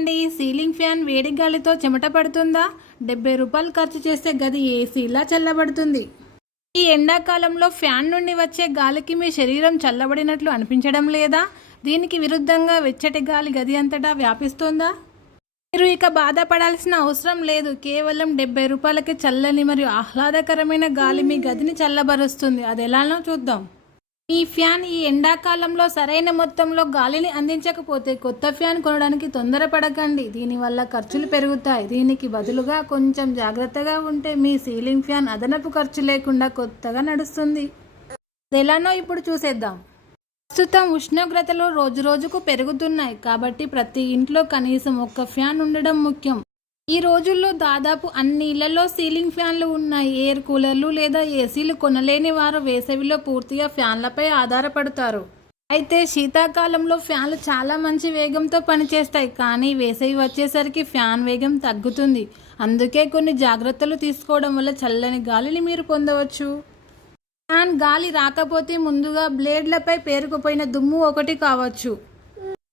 అండి ceiling fan వేడి గాలితో చెమట పడుతుందా? డెబ్బై రూపాయలు ఖర్చు చేస్తే గది ఏసీలా చల్లబడుతుంది. ఈ ఎండాకాలంలో ఫ్యాన్ నుండి వచ్చే గాలికి మీ శరీరం చల్లబడినట్లు అనిపించడం లేదా? దీనికి విరుద్ధంగా వెచ్చటి గాలి గది అంతటా వ్యాపిస్తుందా? మీరు ఇక బాధపడాల్సిన అవసరం లేదు. కేవలం డెబ్బై రూపాయలకి చల్లని మరియు ఆహ్లాదకరమైన గాలి మీ గదిని చల్లబరుస్తుంది. అది ఎలానో చూద్దాం. మీ ఫ్యాన్ ఈ ఎండాకాలంలో సరైన మొత్తంలో గాలిని అందించకపోతే కొత్త ఫ్యాన్ కొనడానికి తొందరపడకండి. దీనివల్ల ఖర్చులు పెరుగుతాయి. దీనికి బదులుగా కొంచెం జాగ్రత్తగా ఉంటే మీ సీలింగ్ ఫ్యాన్ అదనపు ఖర్చు లేకుండా కొత్తగా నడుస్తుంది. అది ఎలానో ఇప్పుడు చూసేద్దాం. ప్రస్తుతం ఉష్ణోగ్రతలు రోజు రోజుకు పెరుగుతున్నాయి. కాబట్టి ప్రతి ఇంట్లో కనీసం ఒక్క ఫ్యాన్ ఉండడం ముఖ్యం. ఈ రోజుల్లో దాదాపు అన్ని ఇళ్ళలో సీలింగ్ ఫ్యాన్లు ఉన్నాయి. ఎయిర్ కూలర్లు లేదా ఏసీలు కొనలేని వారు వేసవిలో పూర్తిగా ఫ్యాన్లపై ఆధారపడతారు. అయితే శీతాకాలంలో ఫ్యాన్లు చాలా మంచి వేగంతో పనిచేస్తాయి. కానీ వేసవి వచ్చేసరికి ఫ్యాన్ వేగం తగ్గుతుంది. అందుకే కొన్ని జాగ్రత్తలు తీసుకోవడం వల్ల చల్లని గాలిని మీరు పొందవచ్చు. ఫ్యాన్ గాలి రాకపోతే ముందుగా బ్లేడ్లపై పేరుకుపోయిన దుమ్ము ఒకటి కావచ్చు.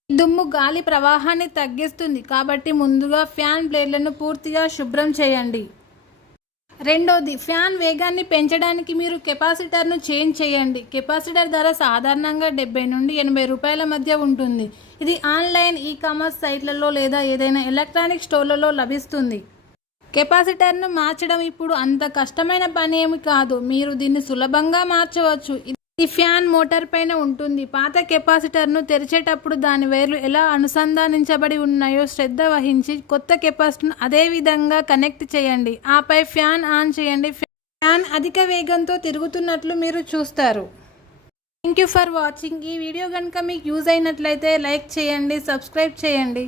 దుమ్ము గాలి ప్రవాహాన్ని తగ్గిస్తుంది. కాబట్టి ముందుగా ఫ్యాన్ బ్లేడ్లను పూర్తిగా శుభ్రం చేయండి. రెండోది ఫ్యాన్ వేగాన్ని పెంచడానికి మీరు కెపాసిటర్ను చేంజ్ చేయండి. కెపాసిటర్ ధర సాధారణంగా డెబ్బై నుండి ఎనభై రూపాయల మధ్య ఉంటుంది. ఇది ఆన్లైన్ ఈ కామర్స్ సైట్లలో లేదా ఏదైనా ఎలక్ట్రానిక్ స్టోర్లలో లభిస్తుంది. కెపాసిటర్ను మార్చడం ఇప్పుడు అంత కష్టమైన పని ఏమి కాదు. మీరు దీన్ని సులభంగా మార్చవచ్చు. ఇది ఫ్యాన్ మోటార్ పైన ఉంటుంది. పాత కెపాసిటర్ను తెరిచేటప్పుడు దాని వైర్లు ఎలా అనుసంధానించబడి ఉన్నాయో శ్రద్ధ వహించి కొత్త కెపాసిటర్ను అదే విధంగా కనెక్ట్ చేయండి. ఆపై ఫ్యాన్ ఆన్ చేయండి. ఫ్యాన్ అధిక వేగంతో తిరుగుతున్నట్లు మీరు చూస్తారు. Thank you for watching. ఈ వీడియో కనుక మీకు యూజ్ అయినట్లయితే లైక్ చేయండి సబ్స్క్రైబ్ చేయండి.